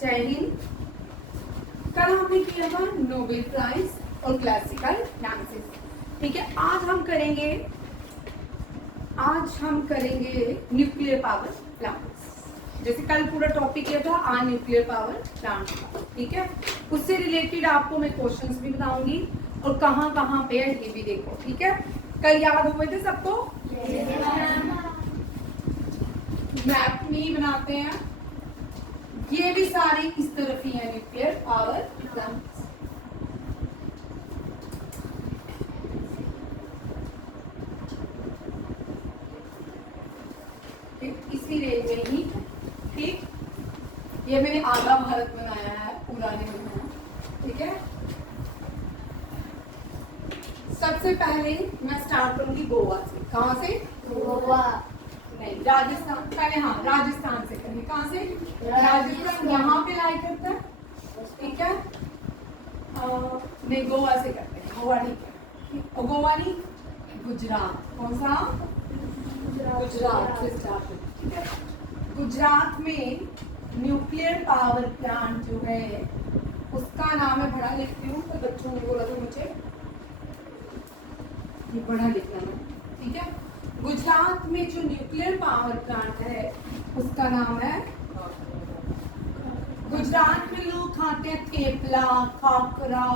जय हिंद। कल हमने किया था नोबेल प्राइज और क्लासिकल डांसेस। ठीक है, आज हम करेंगे न्यूक्लियर पावर प्लांट्स। जैसे कल पूरा टॉपिक किया था आ न्यूक्लियर पावर प्लांट का। ठीक है, उससे रिलेटेड आपको मैं क्वेश्चंस भी बताऊंगी और कहाँ कहाँ पे है ये भी देखो। ठीक है, कल याद हुए थे सबको? मैप में ही बनाते हैं। ये भी सारे इस तरफ ही है न्यूक्लियर पावर प्लांट्स। इसी रेंज में ही। ठीक, ये मैंने आधा भारत बनाया है, पूरा नहीं बनाया। ठीक है, सबसे पहले मैं स्टार्ट करूंगी गोवा से। कहाँ से? गोवा नहीं, राजस्थान। पहले हाँ, राजस्थान से करेंगे। कहाँ से? राजस्थान यहाँ पे लाई करता है। ठीक है, नहीं गोवा से करते हैं। गोवा ठीक है, और गोवा नहीं, गुजरात। कौन सा? गुजरात से स्टार्ट। ठीक है, गुजरात में न्यूक्लियर पावर प्लांट जो है उसका नाम है, बड़ा लिखती हूँ तो बच्चों ने बोला था मुझे ये बड़ा लिखना है। ठीक है, गुजरात में जो न्यूक्लियर पावर प्लांट है उसका नाम है, गुजरात में लोग खाते हैं थेपला, खाकरा,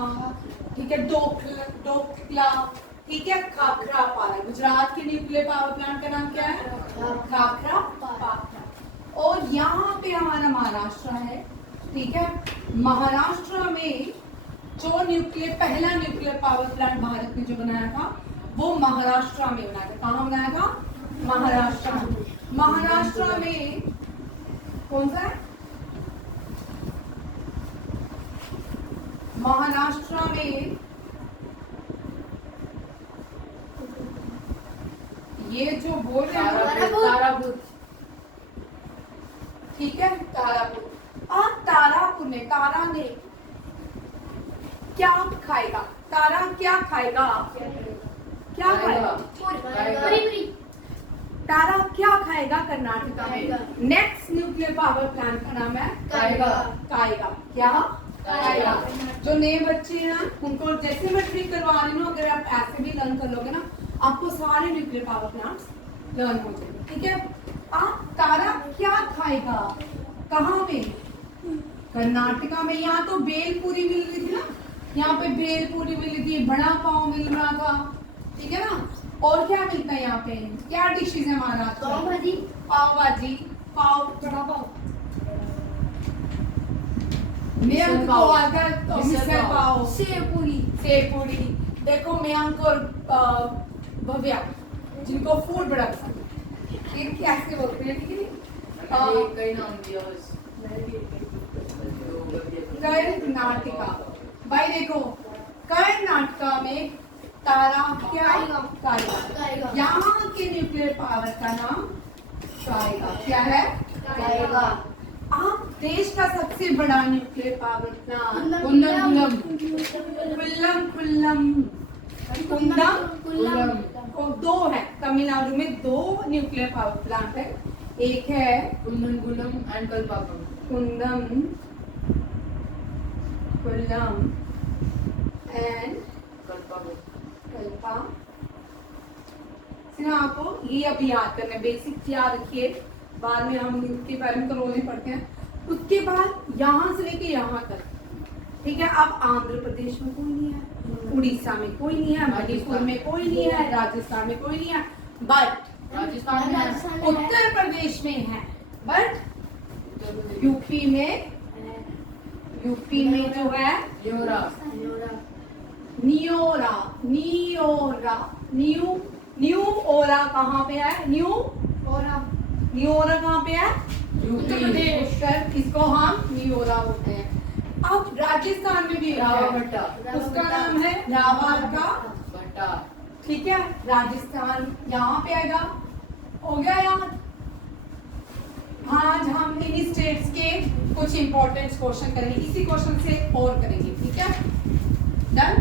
ठीक है, डोकला, ठीक है, खाखरा पारा। गुजरात के न्यूक्लियर पावर प्लांट का नाम क्या है? खाखरा पारा। और यहाँ पे हमारा महाराष्ट्र है। ठीक है, महाराष्ट्र में जो पहला न्यूक्लियर पावर प्लांट भारत में जो बनाया था वो महाराष्ट्र में बनाया था। कहाँ बनाया था? महाराष्ट्र में। महाराष्ट्र में कौन सा है? महाराष्ट्र में ये जो बोल रहे हैं तारापुर। ठीक है, तारापुर। और तारापुर में तारा ने क्या खाएगा? तारा क्या खाएगा? क्या खाएगा? तारा क्या खाएगा? कर्नाटक में नेक्स्ट न्यूक्लियर पावर प्लांट का नाम है कायगा। क्या? कायगा। जो नए बच्चे हैं उनको जैसे मैं ट्रिक करवा रही हूँ, अगर आप ऐसे भी लर्न कर लोगे ना आपको सारे न्यूक्लियर पावर प्लांट्स लर्न हो जाएंगे। ठीक है, आप तारा क्या खाएगा? कहाँ पे? कर्नाटका में। यहाँ तो बेलपूरी मिल रही थी ना, यहाँ पे बेलपूरी मिल रही थी, बड़ा पाव मिल रहा था। ठीक है ना, और क्या मिलता है यहाँ पे? क्या डिशेज है हमारा? पाव भाजी, पाव भाजी, पाव, बड़ा पाव, मिसल पाव, सेव पूरी। देखो मयंक और भव्या जिनको फूड बड़ा पसंद है, ये कैसे बोलते हैं? ठीक है, कई नाम दिया कर्नाटका। भाई देखो, कर्नाटका में तारा क्या? कायगा। यहाँ के न्यूक्लियर पावर का नाम कायगा। क्या है? कायगा। आप देश का सबसे बड़ा न्यूक्लियर पावर प्लांट कुल्लम दो है। तमिलनाडु में दो न्यूक्लियर पावर प्लांट है। एक है कुल्लम एंड कल्पाकम। Kolam and Kalpa. आपको ये अभी याद करना, बेसिक याद रखिए, बाद में हम इसके बारे में करवाने पड़ते हैं। उसके बाद यहाँ से लेके यहाँ तक। ठीक है, अब आंध्र प्रदेश में कोई नहीं है, उड़ीसा में कोई नहीं है, मणिपुर में कोई नहीं है, राजस्थान में कोई नहीं है, बट राजस्थान में उत्तर प्रदेश में है, बट यूपी में जो है न्यू ओरा कहाँ पे है? न्यू ओरा कहाँ पे है? उत्तर प्रदेश। इसको हम न्यू ओरा बोलते हैं। अब राजस्थान में भी रावभट्टा, उसका नाम है रावभट्टा। ठीक है, राजस्थान यहाँ पे आएगा। हो गया याद? आज हम इन स्टेट्स के कुछ इंपॉर्टेंट क्वेश्चन करेंगे, इसी क्वेश्चन से और करेंगे। ठीक है, डन।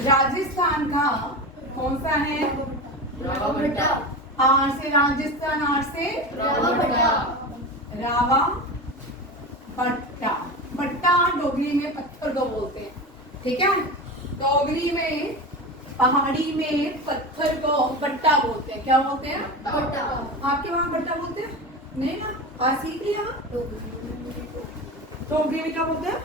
राजस्थान का कौन सा है? रावभट्टा। आर से राजस्थान, आर से रावभट्टा। रावा बट्टा। बट्टा डोगरी में पत्थर को बोलते हैं, ठीक है। डोगरी में पहाड़ी में पत्थर को बट्टा बोलते हैं। क्या बोलते हैं? बट्टा। आपके वहाँ बट्टा बोलते हैं? नहीं ना, आज सीख लिया। डोगरी में क्या बोलते हैं?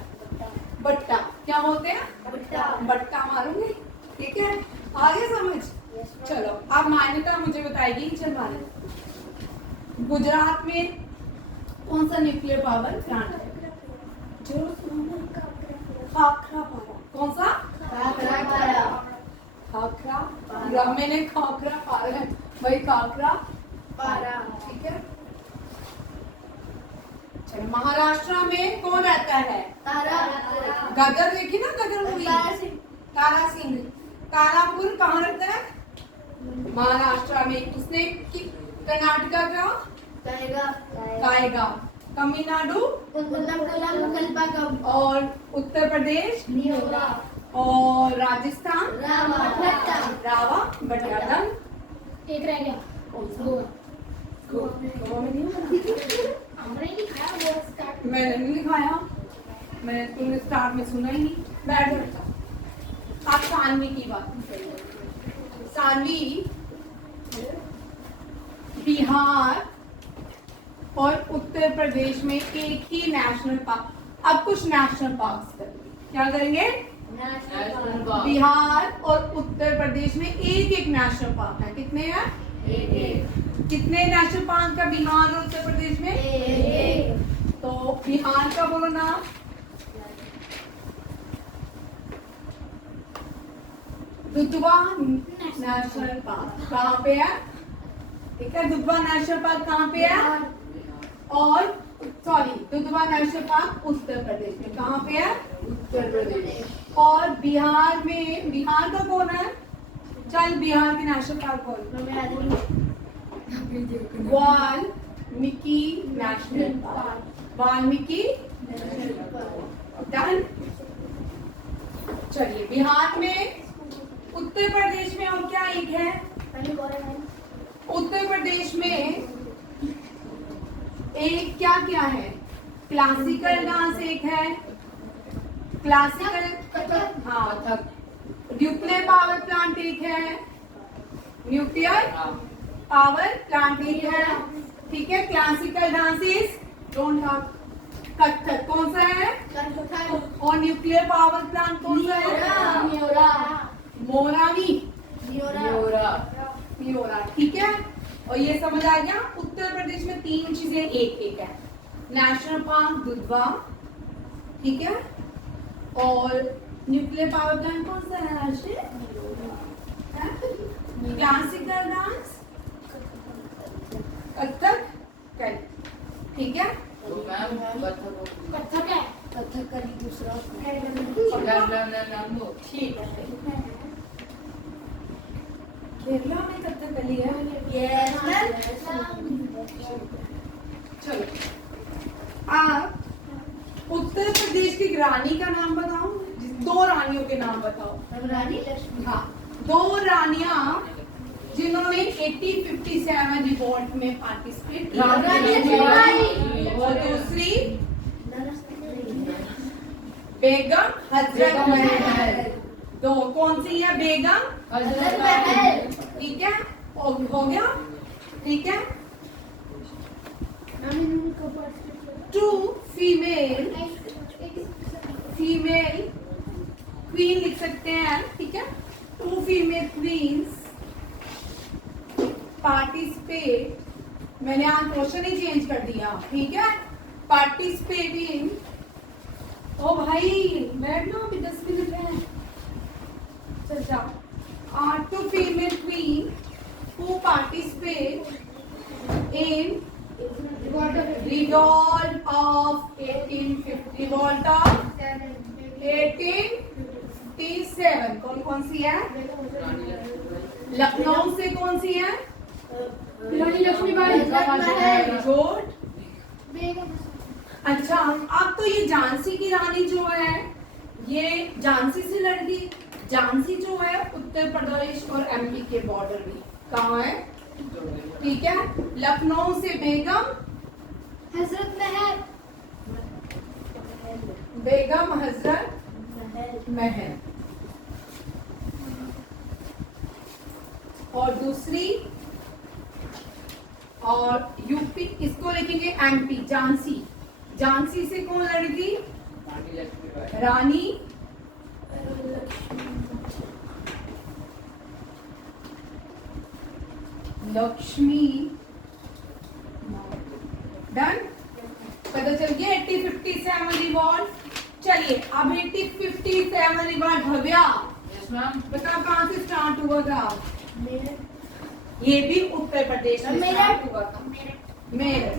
बट्टा। क्या बोलते हैं? बट्टा। बट्टा मारूंगी, ठीक है। आगे समझ। चलो अब मान्यता मुझे बताएगी। चल मान्यता, गुजरात में कौन सा न्यूक्लियर पावर प्लांट है? जरूर सुनो ना। खाखरा पारा। कौन सा? खाखरा। खाखरा पारा। मैंने खाखरा पारा है भाई, खाखरा पारा। ठीक है। चलो महाराष्ट्र में कौन रहता है? तारा। गदर देखी ना, गदर मूवी? तारा सिंह। तारापुर कहाँ रहता है? महाराष्ट्र में। उसने कर्नाटका का कायगा, तमिलनाडु और उत्तर प्रदेश और राजस्थान रावा बटाडम। एक रह गया। गोवा में नहीं होना। हमने नहीं खाया वो स्टार्ट। मैंने नहीं खाया, मैंने तुमने स्टार्ट में सुना ही नहीं। बैठ जाओ। आप सानवी की बात करिए। सानवी बिहार और उत्तर प्रदेश में एक ही नेशनल पार्क। अब कुछ नेशनल पार्क करेंगे। क्या करेंगे? National park. बिहार और उत्तर प्रदेश में एक एक नेशनल पार्क है। कितने हैं? एक। कितने नेशनल पार्क का बिहार और उत्तर प्रदेश में? एक। तो बिहार का बोलो नाम। दुधवा नेशनल पार्क कहाँ पे है? ठीक है, दुधवा नेशनल पार्क कहाँ पे है? और sorry, Dudhwa national park Uttar Pradesh में। कहाँ पे है? उत्तर प्रदेश। और बिहार में, बिहार का कौन है? चल बिहार के नेशनल पार्क बोल। Valmiki national park. Valmiki done. चलिए बिहार में, उत्तर प्रदेश में और क्या एक है? उत्तर प्रदेश में एक क्या क्या है? क्लासिकल डांस एक है। क्लासिकल, हाँ। कथक। न्यूक्लियर पावर प्लांट एक है। न्यूक्लियर पावर प्लांट एक है, ठीक है। Classical dances don't have. Kathak कौन सा है? और न्यूक्लियर पावर प्लांट कौन सा है? मोरानी। पियोरा, ठीक है। और ये समझ आ गया, उत्तर प्रदेश में तीन चीजें एक एक है। नेशनल पार्क दुधवा, ठीक है। और न्यूक्लियर पावर प्लांट कौन सा है? क्लासिकल डांस कथक, ठीक है। तो मैम कथक। कथक है, कथकली दूसरा। नाम दो, ठीक है। केरला में कथकली है। चलो आप उत्तर प्रदेश की रानी का नाम बताओ। दो रानियों के नाम बताओ। रानी लक्ष्मी। हाँ, दो रानियां जिन्होंने 1857 रिवॉल्ट में पार्टिसिपेट किया। रानी लक्ष्मीबाई। और दूसरी बेगम हजरत महल। दो कौन सी है? बेगम हजरत महल। ठीक है, और हो गया, ठीक है। टू फीमेल क्वीन लिख सकते हैं, ठीक है। Two female queens participate. मैंने आज क्वेश्चन ही चेंज कर दिया, ठीक है। पार्टिसिपेटिंग, ओ भाई बैठ लो, अभी 10 मिनट है। चल जाओ। Two female queen who participate in revolt of 1850। revolt of 1857 कौन कौन सी है? लखनऊ से कौन सी है? रानी लक्ष्मीबाई। जोट। अच्छा, अब तो ये झांसी की रानी जो है, ये झांसी से लड़की। झांसी जो है उत्तर प्रदेश और एमपी के बॉर्डर में कहाँ है, ठीक है। लखनऊ से बेगम हजरत महल। बेगम हजरत महल। और दूसरी और यूपी, इसको लिखेंगे एमपी, झांसी। झांसी से कौन लड़ी थी? रानी लक्ष्मी। डन, पता चल गया 8057 रिवॉल्व। चलिए अब 8057 रिवॉल्व भव्या बताओ कहाँ से स्टार्ट हुआ था? ये भी उत्तर प्रदेश में स्टार्ट हुआ था, मेरठ।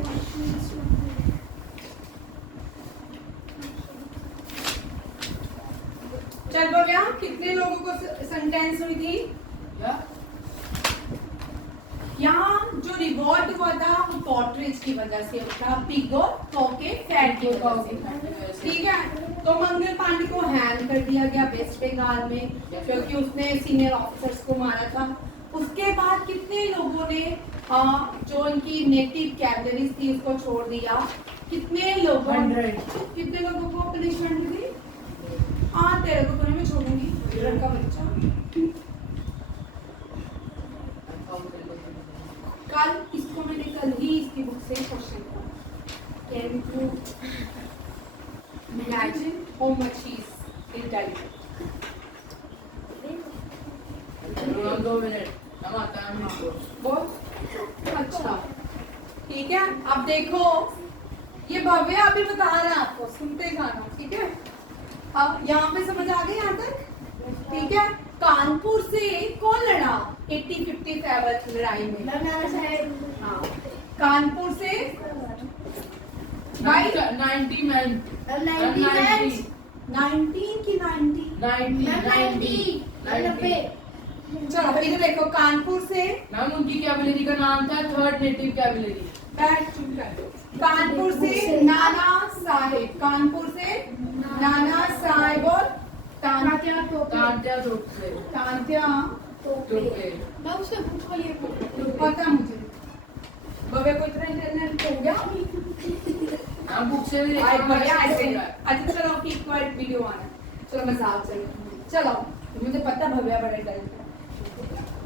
चल भव्या, कितने लोगों को सेंटेंस हुई थी? यहाँ जो रिवॉल्ट हुआ था वो पोर्ट्रेज की वजह से था, पिग और कॉ के फैट की वजह से। ठीक है, तो मंगल पांडे को हैंग कर दिया गया वेस्ट बंगाल में क्योंकि उसने सीनियर ऑफिसर्स को मारा था। उसके बाद कितने लोगों ने जो इनकी नेटिव कैवलरीज थी उसको छोड़ दिया? कितने लोगों को पनिशमेंट दी? हाँ, 13 को तुम्हें मैं छोड़ूंगी, लड़का बच्चा। कल इसको मैंने कल ही इसकी बुक से क्वेश्चन था। Can you imagine how much he is intelligent? 2 minute हम आता है बहुत अच्छा। ठीक है, अब देखो ये भव्य अभी बता रहा है आपको, सुनते जाना। ठीक है, अब यहाँ पे समझ आ गई यहाँ तक? ठीक है, कानपुर से कौन लड़ा 8057 लड़ाई में? हाँ, कानपुर से भाई 90 मैन 19 की 90? चलो इधर देखो, कानपुर से मैम उनकी कैवलरी का नाम था 3rd नेटिव कैवलरी। कानपुर से नाना साहेब, कानपुर से नाना साहेब और तांत्या तोपे। पता मुझे बबे को इतना इंटरनेट हो गया। हम बुक से भी अच्छा चलो कीप क्वाइट वीडियो आना। चलो मजाक चलो, मुझे पता भव्या बड़ा डर था।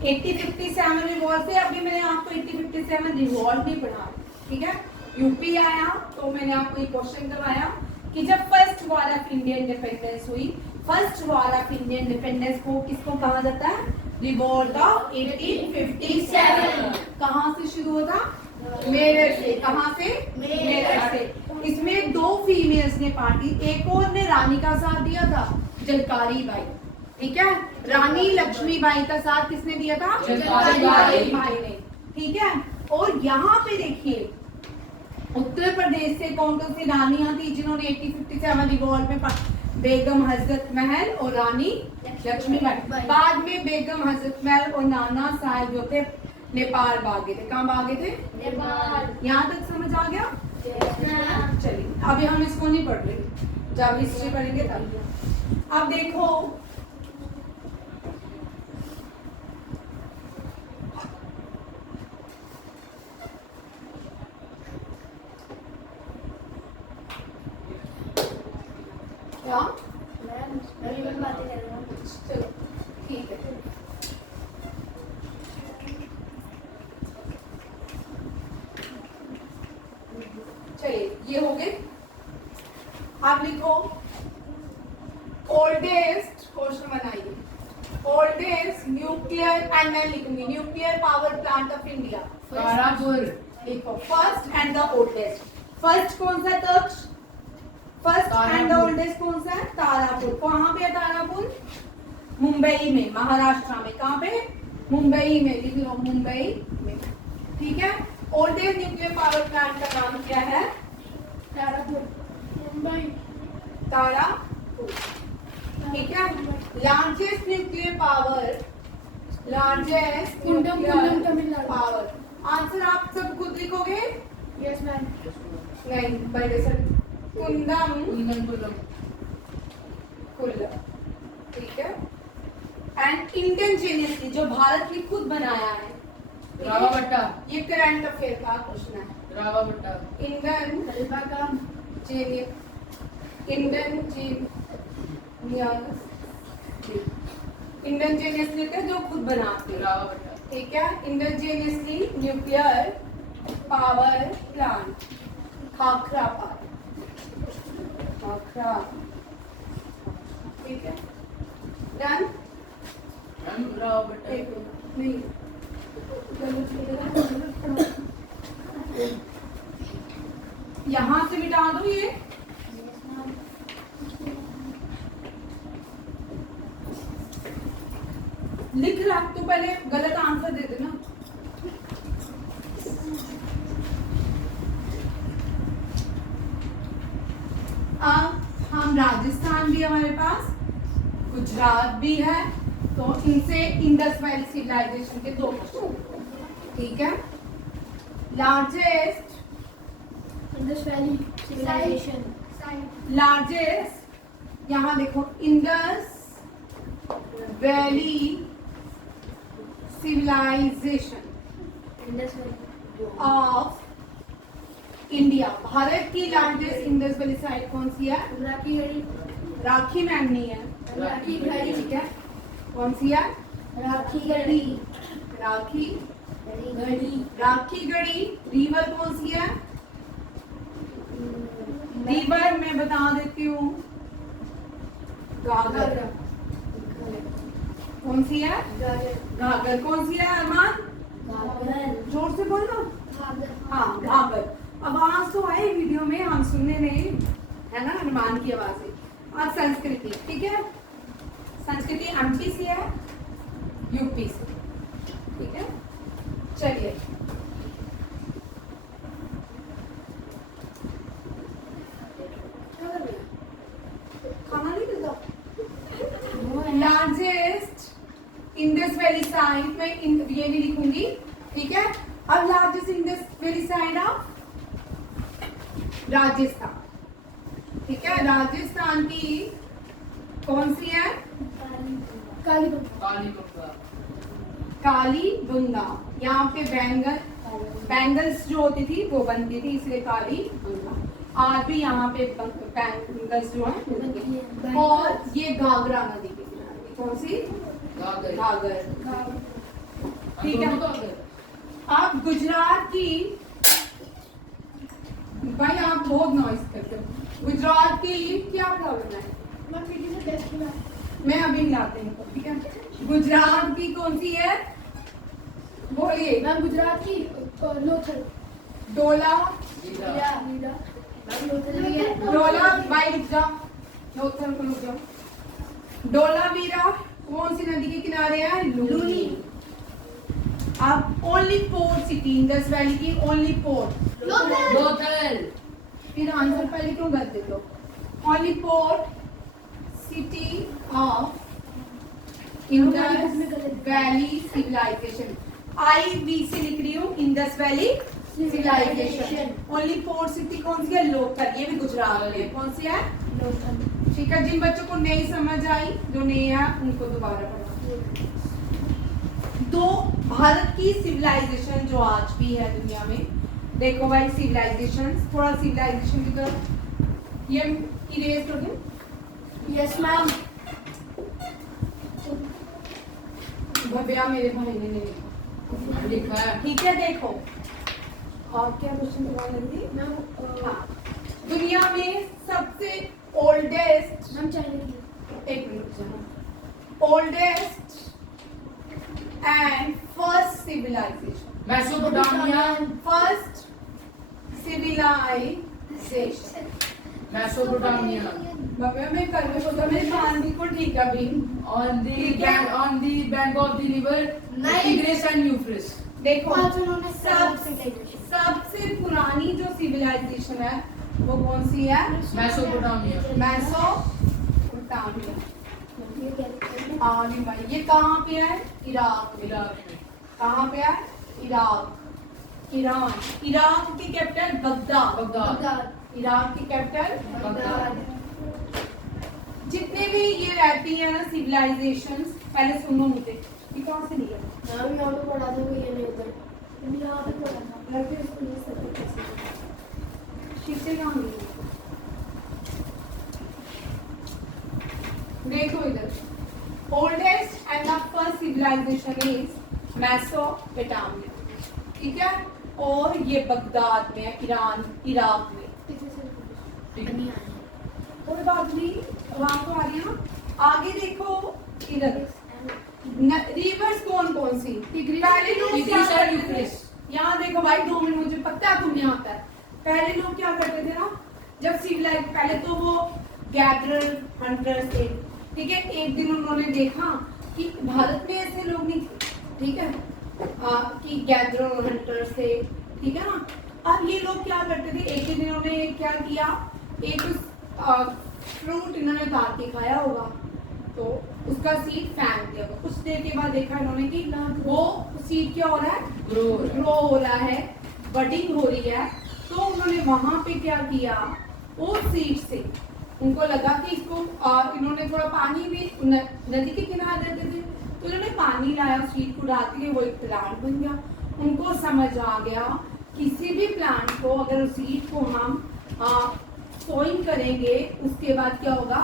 8057 रिवॉल्व से अभी मैंने आपको 8057 रिवॉल्व भी पढ़ा। ठीक है, यूपी आया तो मैंने आपको एक क्वेश्चन करवाया कि जब first war of Indian independence हुई, first war of Indian independence को किसको कहा जाता है? Revolt of 1857। कहाँ से शुरू होता? मेरठ से। कहाँ से? मेरठ से। इसमें 2 फीमेल्स ने पार्टी, एक और ने रानी का साथ दिया था, जलकारी बाई। ठीक है, रानी लक्ष्मीबाई का साथ किसने दिया था? जलकारी बाई ने। ठीक है, और यहाँ पे देखिए उत्तर प्रदेश से कौन कौन सी रानियां थी जिन्होंने 8057 रिवॉल्व में बेगम हजरत महल और रानी लक्ष्मीबाई। बाद में बेगम हजरत महल और नाना साहेब जो थे नेपाल भागे थे। कहाँ भागे थे? नेपाल। यहाँ तक समझ आ गया? चलिए अभी हम इसको नहीं पढ़ रहे, जब हिस्ट्री पढ़ेंगे तब। अब देखो क्या? चलो ठीक है, चलिए ये हो गए। आप लिखो ओल्डेस्ट, क्वेश्चन बनाइए, ओल्डेस्ट न्यूक्लियर, एंड मैं लिखूंगी nuclear power plant of India. Tarapur. लिखो first and the oldest. First कौन सा तख्त? फर्स्ट एंड द ओल्डेस्ट कौन सा है? तारापुर। कहाँ पे है तारापुर? मुंबई में, महाराष्ट्र में। कहाँ पे? मुंबई में। लिख लो मुंबई में। ठीक है, ओल्डेस्ट न्यूक्लियर पावर प्लांट का नाम क्या है? तारापुर। मुंबई तारापुर। ठीक है, largest nuclear power, largest nuclear power. Answer आप सब खुद लिखोगे? Yes ma'am. नहीं बड़े सर, कुंदम कुल्लम। ठीक है, एंड इंडियन जो भारत ने खुद बनाया है, रावावट्टा। ये करंट अफेयर का क्वेश्चन है। रावावट्टा। इंडियन इंडोजेनियस लेते हैं जो खुद बनाते हैं, ब्रावो बेटा। ठीक है। Indigenously nuclear power plant, Kakrapar power, Kakrapar, ठीक है। डन। मैम ब्रावो बेटा। एक मिनट, नहीं यहाँ से मिटा दो ये। लिख रहा तो पहले गलत आंसर दे देना। अब हम राजस्थान भी हमारे पास, गुजरात भी है, तो इनसे इंडस वैली सिविलाइजेशन के 2 क्वेश्चन, ठीक है। Largest, Indus valley civilisation, largest, यहाँ देखो Indus valley civilisation Indus Valley of India, Bharat की लार्जेस्ट इंडस वैली साइट कौन सी है? राखी गढ़ी, राखी मैम नहीं है, राखी गढ़ी, ठीक है। कौन सी है? राखी गढ़ी, राखी गढ़ी, राखी गढ़ी। रिवर कौन सी है? रिवर मैं बता देती हूँ, घाघर। कौन सी है? घाघर। कौन सी है अरमान? जोर से बोलो। हाँ, घाघर। आवाज तो आए वीडियो में, हम सुनने में, है ना, अरमान की आवाज है। और संस्कृति, ठीक है। संस्कृति एमपी से है, यूपी से, ठीक है। चलिए, खाना नहीं मिलता। लार्जेस्ट इंडस वैली साइट में ये नहीं लिखूंगी, ठीक है। अब largest Indus valley site of Rajasthan, ठीक है। राजस्थान की कौन सी है? कालीबंगा, काली गंगा। काली गंगा। यहाँ पे बैंगल्स जो होती थी वो बनती थी, इसलिए काली गंगा। आज भी यहाँ पे बैंगल्स जो है बनती हैं। और ये घाघरा नदी के किनारे, कौन सी? घाघर। घाघर, ठीक है। दोनों घाघर। अब गुजरात की, भाई आप बहुत नॉइस करते हो। गुजरात की क्या प्रॉब्लम है? मैं अभी लाते हूँ, ठीक है। गुजरात की कौन सी है? बोलिए। मैम गुजरात की लोथल, डोला, लीला। मैम लोथल भी है, डोला भाई रुक जाओ, लोथल को रुक जाओ। डोलावीरा कौन सी नदी के किनारे है? लूनी। अब only port city, Indus valley की ओनली पोर्ट, लोथल। फिर आंसर पहले क्यों गलत देते हो? Only port city of Indus valley civilisation, IVC लिख रही हूँ, Indus valley civilisation. Only port city कौन सी है? लोकल। ये भी गुजरात में, कौन सी है? लोथल। ठीक है। जिन बच्चों को नहीं समझ आई, जो नहीं है उनको दोबारा पढ़ा। तो भारत की सिविलाइजेशन जो आज भी है दुनिया में, देखो भाई सिविलाइजेशन, थोड़ा सिविलाइजेशन की तरफ ये इरेज कर दूं। यस मैम, भव्या मेरे भाई ने नहीं लिखा, लिखा है। ठीक है। देखो और क्या क्वेश्चन करवा लगी? हाँ, दुनिया में सबसे ओल्डेस्ट, मैम चाइना की, एक minute, oldest and first civilisation, Mesopotamia. First civilisation. Mesopotamia. Bhavya मैं कर में बोलता, मेरी कान बिल्कुल ठीक है अभी। On the ठीक है। bank, on the bank of the river Tigris and Euphrates. देखो उन्होंने सबसे पुरानी जो सिविलाइजेशन है वो कौन सी है? मेसोपोटामिया। मेसोपोटामिया। आली भाई, ये कहाँ पे है? इराक में। इराक में। कहाँ पे है? Iraq, Iran. इराक की कैपिटल बगदाद। बगदाद। इराक की कैपिटल बगदाद। जितने भी ये रहती है ना सिविलाइजेशन, पहले सुनो मुझे, ये कहाँ से लिया? मैम यहाँ पे पढ़ा था, ये नहीं उधर, यहाँ पे पढ़ा था, लड़के उसको नहीं सकते कैसे। शीशे कहाँ मिली? सिविलाइजेशन इज मेसोपोटामिया, ठीक है, और ये बगदाद में है, ईरान इराक में। कोई बात नहीं, वहां तो आ रही है ना। आगे देखो इधर रिवर्स कौन कौन सी, पहले लोग क्या टिग्रिस और करते थे? यूफ्रेटिस। यहाँ देखो भाई 2 मिनट, मुझे पता है तुम्हें आता है। पहले लोग क्या करते थे ना, जब सिविलाइज, पहले तो वो गैदरर हंटर्स थे, ठीक है। एक दिन उन्होंने देखा कि भारत में ऐसे लोग नहीं थे, ठीक है, कि गैदरर और हंटर्स थे, ठीक है ना। अब ये लोग क्या करते थे, एक दिन इन्होंने क्या किया, एक फ्रूट इन्होंने उतार के खाया होगा, तो उसका सीड फेंक दिया होगा। कुछ देर के बाद देखा इन्होंने कि वो सीड क्या हो रहा है, ग्रो हो रहा है, बडिंग हो रही है। तो उन्होंने वहां पे क्या किया, उस सीड से उनको लगा कि इसको इन्होंने थोड़ा पानी भी, नदी के किनारे रहते थे तो इन्होंने पानी लाया, सीड को डालते के वो एक प्लांट बन गया। उनको समझ आ गया किसी भी प्लांट को अगर उस सीड को हम सोइंग करेंगे, उसके बाद क्या होगा,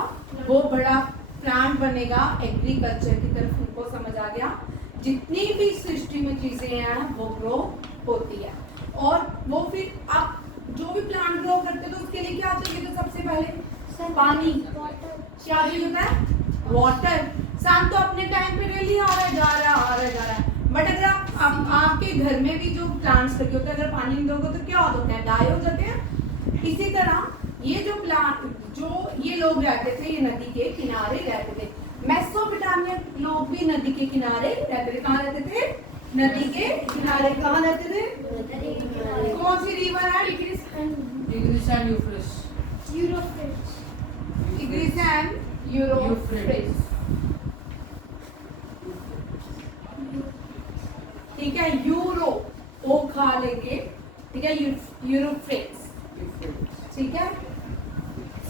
वो बड़ा प्लांट बनेगा। एग्रीकल्चर की तरफ उनको समझ आ गया, जितनी भी सृष्टि में चीजें हैं वो ग्रो होती है। और वो फिर आप जो भी प्लांट ग्रो करते तो उसके लिए क्या चाहिए, तो सबसे पहले पानी, क्या चाहिए होता है, वाटर। सन तो अपने टाइम पे डेली आ रहा है, जा रहा है, आ रहा है, जा रहा है। बट अगर आपके घर में भी जो प्लांट्स लगे होते हैं, अगर पानी नहीं दोगे तो क्या होते हैं, डाई हो जाते हैं। इसी तरह ये जो प्लांट, जो ये लोग रहते थे, ये नदी के किनारे रहते थे। मेसोपोटामिया लोग भी नदी के किनारे रहते थे। कहाँ रहते थे, नदी के किनारे। कहाँ रहते थे, कौन सी रिवर है, tigris and Euphrates. Tigris and Euphrates, ठीक है। यूरो ओ खा लेंगे, ठीक है, यूरोफ्रेट्स, ठीक है।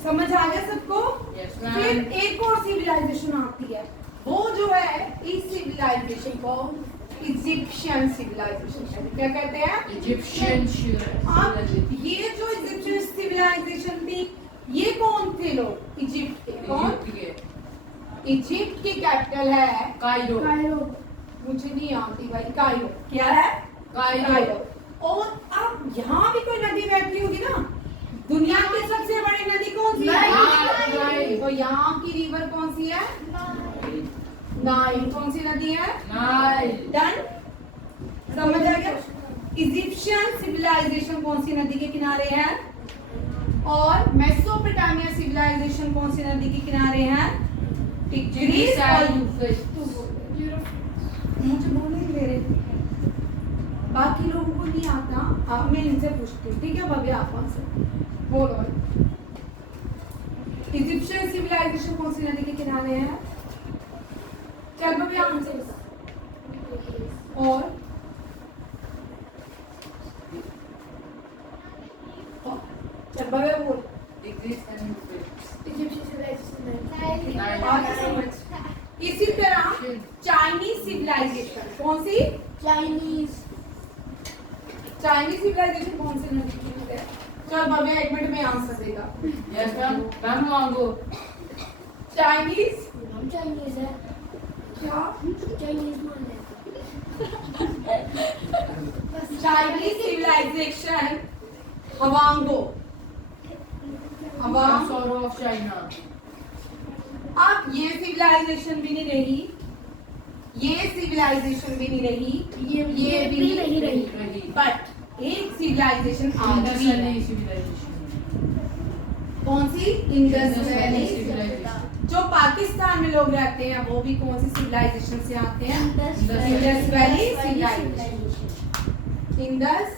समझ आ गया सबको। Yes, फिर ma'am. एक और सिविलाइजेशन आती है, वो जो है इस सिविलाइजेशन को इजिप्शियन सिविलाइजेशन कहते हैं। क्या कहते हैं, इजिप्शियन अब ये जो इजिप्शियन सिविलाइजेशन थी, ये कौन थे लोग, इजिप्ट के। कौन, इजिप्ट की कैपिटल है कायरो। मुझे नहीं आती भाई, कायरो। क्या है, कायरो। और अब यहाँ भी कोई नदी बहती होगी ना, दुनिया की सबसे बड़ी नदी कौन सी है, नाइल। तो यहाँ की रिवर कौन सी है, नाइल। कौन सी नदी है, नाइल। डन, समझ आ गया। इजिप्शियन सिविलाइजेशन कौन सी नदी के किनारे है, और मेसोपोटामिया सिविलाइजेशन कौन सी नदी के किनारे है, टिग्रिस और यूफ्रेटिस। मुझे बोलने नहीं दे रहे, बाकी लोगों को नहीं आता। मैं इनसे पूछती हूँ, ठीक है भव्या, आप कौन से बोलो। इजिप्शियन सिविलाइजेशन कौन सी नदी के किनारे है, चल भव्या आंसर बता। और चल भव्या बोल। Tigris and Euphrates. आगे समझ। इसी तरह चाइनीज सिविलाइजेशन कौन सी, चाइनीज सिविलाइजेशन कौन सी नदी के किनारे है, चल भव्या 1 मिनट में आंसर देगा। यस मैम, मैम मांगो। चाइनीज है क्या, चाइनीज मान Chinese civilisation Hwang Ho, Hwang. Sorrow of China. अब ये सिविलाइजेशन भी नहीं रही, ये सिविलाइजेशन भी नहीं रही, ये भी नहीं रही, बट एक सिविलाइजेशन आज भी है। कौन सी, इंडस वैली सिविलाइजेशन। जो पाकिस्तान में लोग रहते हैं वो भी कौन सी सिविलाइजेशन से आते हैं, इंडस वैली सिविलाइजेशन। इंडस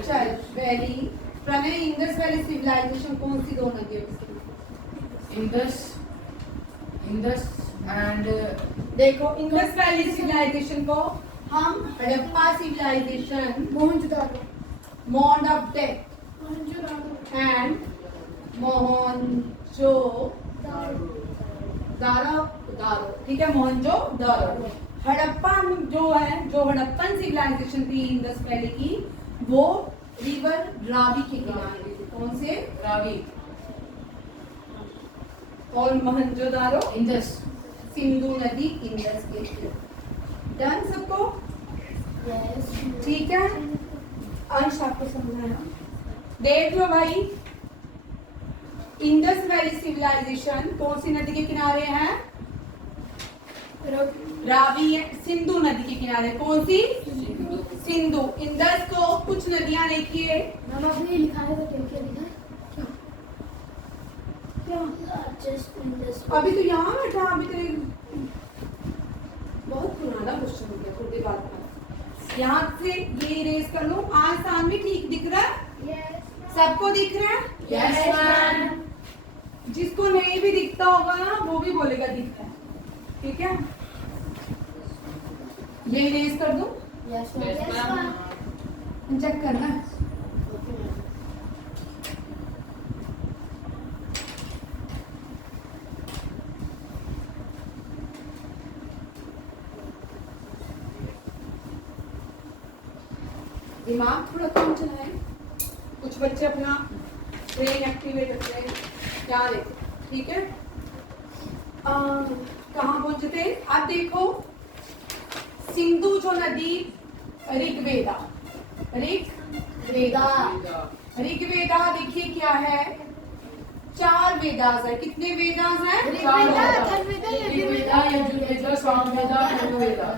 चल valley, Pranay Indus valley civilisation कौन सी 2 नदियों की, इंडस एंड देखो इंडस वैली सिविलाइजेशन को हम Harappa civilisation, Mohenjodaro mound of death and दारो, ठीक है, मोहनजोदारो। हड़प्पा जो है, जो हड़प्पन सिविलाइजेशन थी इंडस वैली की, वो रिवर रावी के किनारे थी। कौन से, रावी। और मोहनजोदारो इंडस। सिंधु नदी इंडस के डन सबको? Yes. ठीक है, अंश आपको समझाना। देख लो भाई, इंडस वैली सिविलाइजेशन कौन सी नदी के किनारे है? रावी है, सिंधु नदी के किनारे। कौन सी? सिंधु। इंडस को कुछ नदियां लिखिए। मैम आपने ये लिखा है तो क्या लिखा है? क्या? Just Indus. अभी तो यहाँ बैठा, अभी तेरे बहुत पुराना क्वेश्चन हो गया थोड़ी बात का। यहाँ से ये इरेज कर लो। आसान भी ठीक दिख रहा है? Yes. सबको दिख रहा है? Yes, ma'am. जिसको नहीं भी दिखता होगा ना वो भी बोलेगा दिखता है। ठीक है, ये इरेज कर दो। Yes, ma'am. Yes, ma'am. Check करना। Okay, ma'am. दिमाग थोड़ा कम चलाएं। कुछ बच्चे अपना ब्रेन एक्टिवेट रखते हैं, क्या देखें। ठीक है, कहाँ पहुंचे थे? अब देखो, सिंधु जो नदी, ऋग्वेदा। ऋग्वेदा देखिए क्या है? 4 वेदास है। कितने वेदास हैं? ऋग्वेदा, अथर्ववेदा, ऋग्वेदा, यजुर्वेदा, सामवेदा, अथर्ववेदा।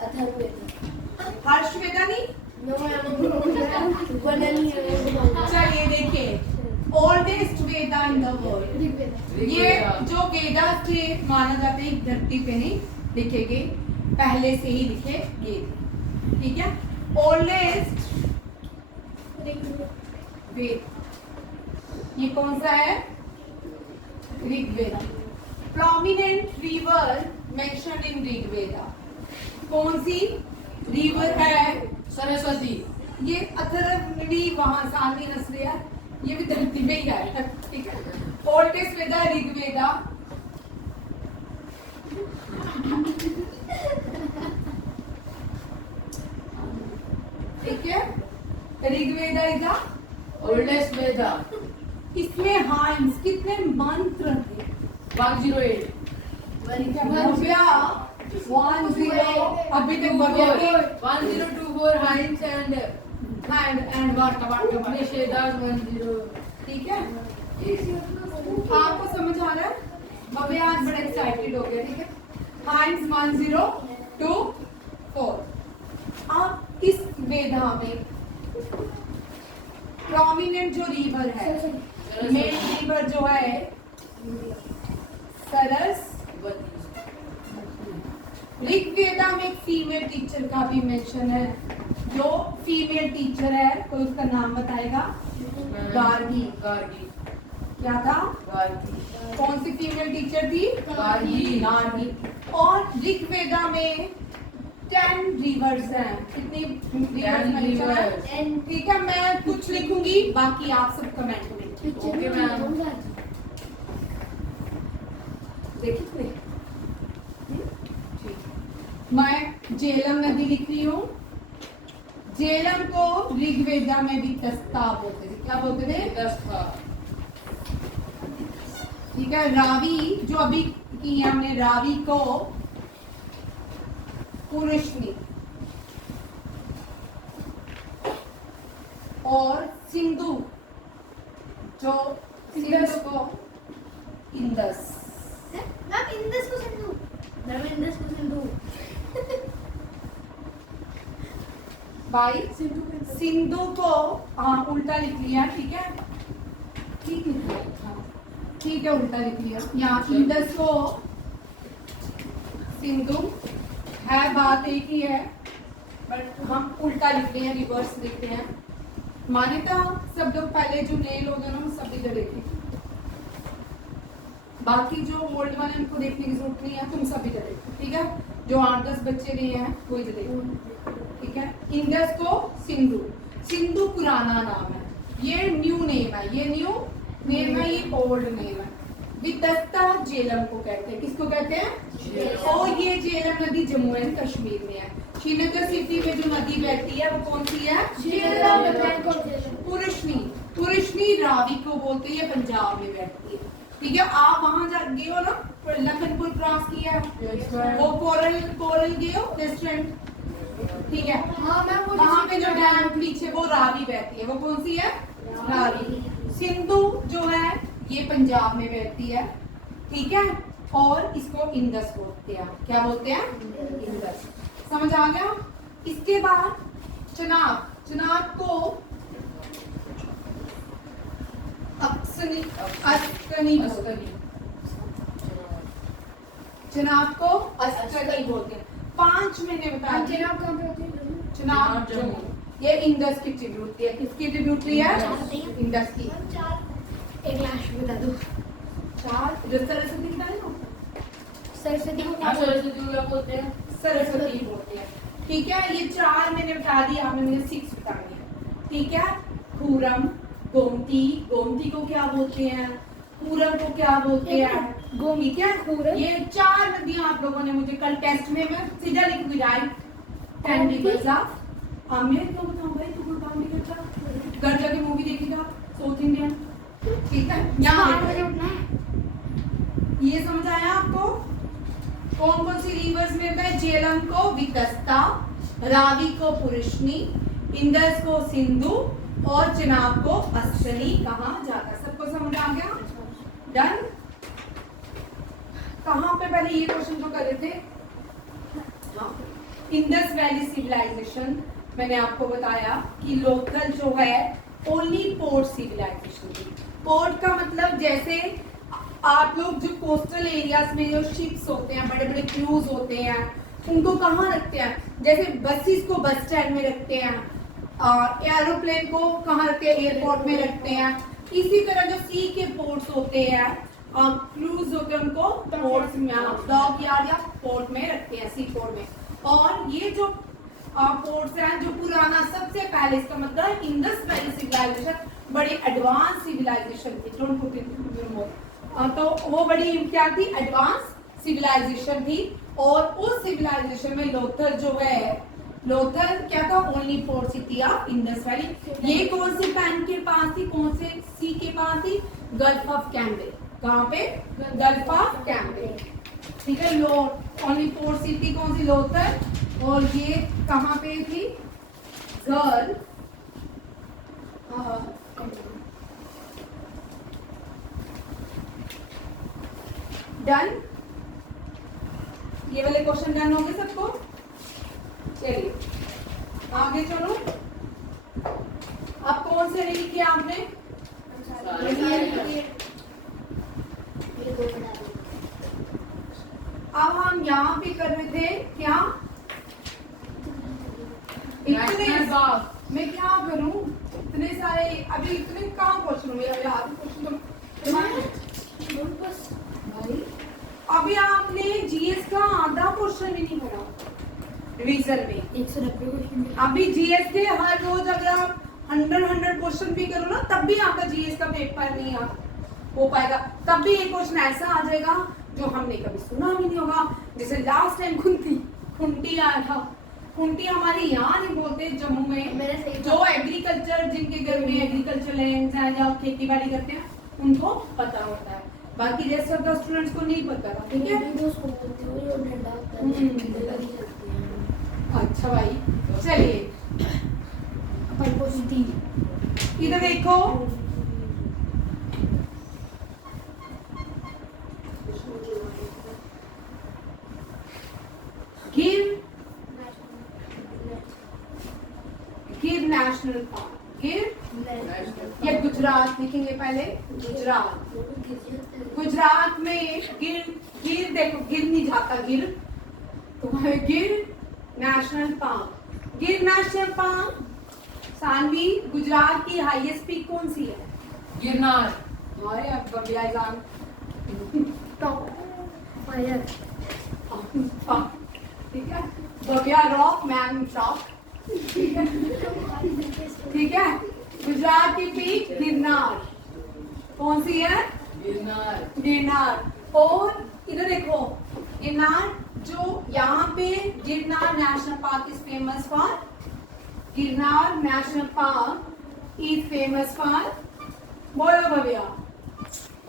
अथर्ववेदा। हर्षवेदा नहीं? No, ma'am. बना नहीं है। चलिए देखिए, oldest Veda in the world. Rigveda. ये जो वेदास थे माना जाते हैं धरती पे नहीं लिखे गए, पहले से ही लिखे गए थे। ठीक है, ओल्डेस्ट ऋग्वेदा। वेद ये कौन सा है? Rigveda. Prominent river mention in Rigveda. कौन सी रिवर है? सरस्वती। ये अथर्वणी वहां साल नहीं हंस रहा, ये भी धरती पे ही है। ठीक है, ओल्डेस्ट वेदा ऋग्वेदा। ठीक है, ऋग्वेदा इज द ओल्डेस्ट वेदा। इसमें हाइम्स कितने मंत्र थे? 108। ठीक है, भव्या 10 अभी तक भव्या के 1024 हाइंस एंड एंड वाट निषेधास 10। ठीक है, आपको समझ आ रहा है? भव्या आज बड़े एक्साइटेड हो गए। ठीक है, हाइम्स 1024। अब इस वेदा में प्रोमिनेंट जो रिवर है, मेन रिवर जो है सरस्वती। ऋग्वेदा में एक फीमेल टीचर का भी मेंशन है। जो फीमेल टीचर है कोई उसका नाम बताएगा? गार्गी। गार्गी। क्या था? गार्गी। कौन सी फीमेल टीचर थी? गार्गी। गार्गी। और ऋग्वेदा में 10 रिवर्स हैं। कितनी रिवर्स मेंशन है? ठीक है, मैं कुछ लिखूंगी, बाकी आप सब कमेंट में ओके मैम। देखिए। मैं झेलम नदी लिख रही हूँ। झेलम को ऋग्वेदा में भी दस्ता बोलते थे। क्या बोलते थे? दस्ता। ठीक है, रावी जो अभी की है हमने, रावी को पुरुषनी और सिंधु जो सिंधु को इंदस। मैम इंदस को सिंधु। मैम इंदस को सिंधु। भाई सिंधु सिंधु को उल्टा लिख लिया। ठीक है, ठीक लिख लिया। हाँ, ठीक है, उल्टा लिख लिया। यहाँ इंदस को सिंधु है, बात एक ही है, बट हम उल्टा लिखते हैं, रिवर्स लिखते हैं। मान्यता सब लोग पहले जो नए लोग हैं ना वो सभी जगह देखें, बाकी जो ओल्ड वाले उनको देखने की जरूरत नहीं है, तुम सभी जगह देखो। ठीक है, जो 8-10 बच्चे रहे हैं कोई जगह देखो। ठीक है, इंडस को सिंधु। सिंधु पुराना नाम है, ये न्यू नेम है। ये न्यू नेम है, ये ओल्ड नेम है। विदस्ता झेलम को कहते हैं। किसको कहते हैं? और ये झेलम नदी जम्मू एंड कश्मीर में है। श्रीनगर सिटी में जो नदी बहती है वो कौन सी है? पुरुषनी। पुरुषनी रावी को बोलते हैं, पंजाब में बहती है। ठीक है, आप वहां जा गए हो ना लखनपुर क्रॉस किया है, Yes, ma'am. वो कोरल गेओ रेस्टोरेंट, ठीक है। हाँ मैम वो वहाँ पे जो डैम पीछे वो रावी बहती है, वो कौन सी है? रावी। सिंधु जो है ये पंजाब में बहती है, ठीक है। और इसको इंडस बोलते हैं, क्या बोलते हैं? इंडस। समझ आ गया? इसके बाद चनाब, चनाब को अक्सनी अस्कनी बोलते हैं, चनाब को अस्कनी बोलते हैं। 5 महीने बता दिए। चनाब कहाँ पे होती है? चनाब जम्मू, ये इंडस की ट्रिब्यूटरी है, किसकी ट्रिब्यूटरी है? इंडस की। एक लास्ट बता दो। 4 जो सरस्वती बता रहे हो, सरस्वती को हाँ, सरस्वती को क्या बोलते हैं? सरस्वती बोलते हैं, ठीक है। ये 4 मैंने बता दिया, आपने मुझे 6 बता दिया, ठीक है। खूरम, गोमती, गोमती को क्या बोलते हैं? पूरम को क्या बोलते हैं? ठीक है। खूरम। ये 4 नदियां आप लोगों ने मुझे कल टेस्ट में मैं सीधा लिख के जाए। आमिर क्यों बताऊं भाई, तू कोई काम नहीं करता, घर जाके मूवी देखेगा साउथ इंडियन, ठीक है। यहाँ उठना है। ये समझ आया आपको? कौन कौन सी रिवर्स में है? झेलम को वितस्ता, रावी को पुरुषनी, इंडस को सिंधु और चिनाब को अस्कनी कहा जाता है। सबको समझ आ गया? डन। कहाँ पे पहले ये क्वेश्चन जो कर रहे थे? हाँ, इंडस वैली सिविलाइजेशन मैंने आपको बताया कि लोकल जो है ओनली पोर्ट सिविलाइजेशन थी। पोर्ट का मतलब जैसे आप लोग जो कोस्टल एरियाज में जो शिप्स होते हैं, बड़े बड़े क्रूज होते हैं, उनको कहाँ रखते हैं? जैसे बसेस को बस स्टैंड में रखते हैं, एरोप्लेन को कहाँ रखते हैं? एयरपोर्ट में रखते हैं। इसी तरह जो सी के पोर्ट्स होते हैं, क्रूज होते हैं, उनको पोर्ट्स में, डॉक यार्ड या पोर्ट में रखते हैं, सी पोर्ट में। और ये जो पोर्ट्स हैं, जो पुराना सबसे पहले, इसका मतलब इंडस वैली सिविलाइजेशन बड़ी एडवांस सिविलाइजेशन थी। Don't put it more. तो वो बड़ी क्या थी? एडवांस सिविलाइजेशन थी। और उस सिविलाइजेशन में लोथल जो है, लोथल क्या था? Only port city of Indus valley. ये कौन सी पैन के पास थी? कौन से सी के पास थी? Gulf of Cambay. कहाँ पे? गल्फ ऑफ कैम्बे, ठीक है। ओनली पोर्ट सिटी कौन सी? लोथल। और ये कहाँ पे थी? Gulf done. ये वाले क्वेश्चन डन हो गए सबको? चलिए आगे चलो। अब कौन से रील किया आपने? ये दो बता दो। अब हम यहाँ पे कर रहे थे क्या? इतने National Park. मैं क्या करूं? इतने सारे अभी इतने कहाँ क्वेश्चन मेरा याद क्वेश्चन बस भाई। अभी आपने जीएस का आधा क्वेश्चन भी नहीं पढ़ा रिवीजन में। 190 क्वेश्चन। अभी जीएस के हर रोज अगर आप 100 क्वेश्चन भी करो ना, तब भी आपका जीएस का पेपर नहीं हो पाएगा। तब भी एक क्वेश्चन ऐसा आ जाएगा जो हमने कभी सुना भी नहीं होगा। जैसे लास्ट टाइम खुंटी आया था। खुंटी हमारे यहाँ नहीं बोलते, जम्मू में। मेरा सही जो एग्रीकल्चर, जिनके घर में एग्रीकल्चर लैंड है या खेती बाड़ी करते हैं, उनको पता होता है। बाकी रेस्ट ऑफ द स्टूडेंट्स को नहीं पता था, ठीक है। भी उसको बोलते हो, ये ठंडा होता है, लगी चलती है। अच्छा भाई, चलिए अपन को सीधी इधर देखो। गिर नेशनल पार्क। गिर ये गुजरात लिखेंगे पहले। गुजरात में गिर देखो, गिर नहीं जाता गिर, तो गिर नेशनल पार्क। गिर नेशनल पार्क सानवी गुजरात की हाईएस्ट पीक कौन सी है? गिरनार। हमारे अब बढ़िया एग्जाम फायर। ठीक है, बबिया रॉक मैन शॉक, ठीक है। गुजरात की पीक गिरनार कौन सी है? गिरनार। गिरनार। और इधर देखो, गिरनार जो यहाँ पे Girnar national park is famous for, Girnar national park is famous for, बोलो भैया,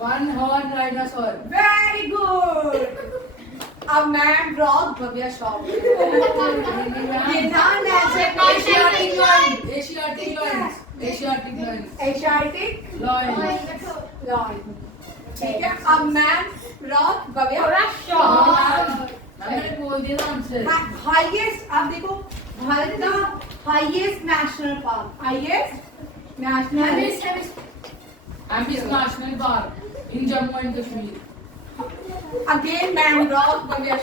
One horn dinosaur. Very good. अब मैं ब्रॉड भव्य शॉप ये था Asiatic lion. Asiatic lions. Asiatic lions. Asiatic Lions. Lion. ठीक है, अब मैं ब्रॉड भव्य मैंने बोल दिया था आंसर। हाईएस्ट, आप देखो भारत का highest national park, highest national Ambis National Park in Jammu and Kashmir. Again mangrove Bhavya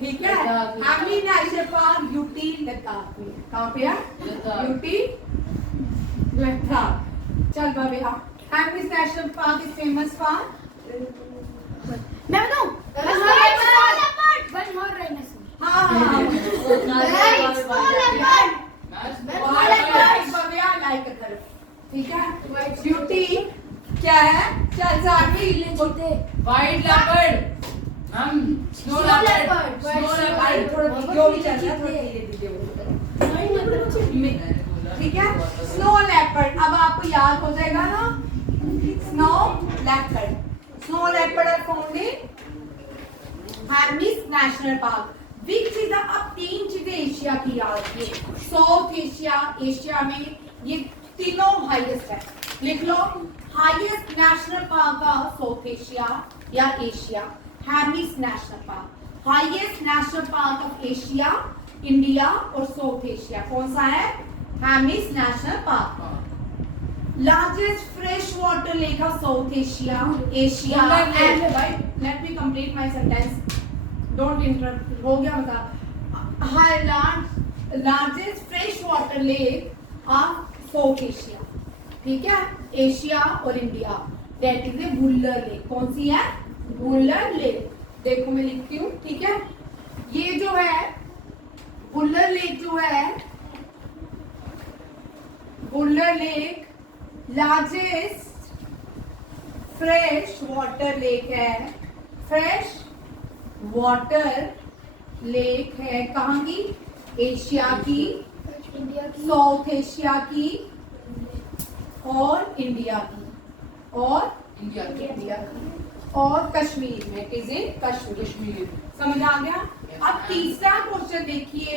ठीक है। Hemis national park UT Ladakh में, कहाँ पे है? लद्दाख। यूटी लद्दाख। चल Bhavya, Hemis national park is famous for, मैं बताऊं? हाँ भव्या लाइक अ तरफ, ठीक है। ब्यूटी क्या है? चल साथी White leopard. हम snow leopard. Snow भाई leopard. थोड़ा जो भी चल रहा है थोड़ा धीरे धीरे ठीक है। स्नो लेपर्ड, अब आपको याद हो जाएगा ना, snow leopard. Snow leopard are found in Hemis national Park. Which is अब 3 चीजें एशिया की याद रखिए। साउथ एशिया, एशिया में ये तीनों हाईएस्ट है, लिख लो। Highest national park of South Asia या Asia, Hemis national park. Highest national park of Asia, India और साउथ एशिया कौन सा है? Hemis national park. Largest fresh water lake of South Asia, Asia and let me complete my sentence, don't interrupt. हो गया मतलब largest fresh water lake of South Asia, ठीक है, Asia और India, that is a Wular lake. कौन सी है? Wular lake. देखो मैं लिखती हूँ, ठीक है। ये जो है वुलर लेक जो है, Wular lake largest fresh water lake है, फ्रेश वाटर लेक है कहाँ की? एशिया की, साउथ एशिया की और इंडिया की, और India. इंडिया की और कश्मीर में, it is in Kashmir. Kashmir. समझ आ गया? अब तीसरा क्वेश्चन देखिए,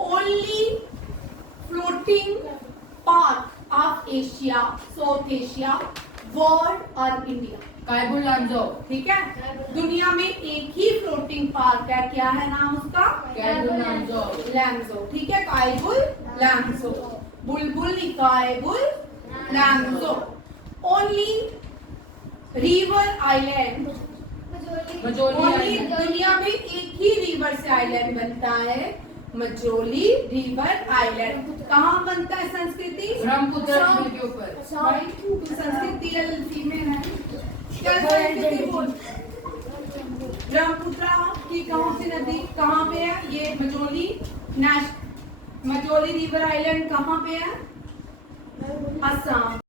only floating park of Asia, south Asia, world और इंडिया, Kaibul Lanzhou. ठीक है। दुनिया में एक ही फ्लोटिंग पार्क है, क्या है नाम उसका? Kaibul Lanzhou. लैंजो, ठीक है। काइबुल लैंजो, बुलबुल Keibul Lamjao. Only river island, Majoli only Island. दुनिया में एक ही रिवर से आइलैंड बनता है, मजोली रिवर आइलैंड। कहाँ बनता है? संस्कृति ब्रह्मपुत्र नदी के ऊपर. संस्कृति फीमेल है क्या? संस्कृति बोल। ब्रह्मपुत्र की कौन सी नदी कहाँ पे है? ये मजोली मजोली रिवर आइलैंड कहाँ पे है? असम।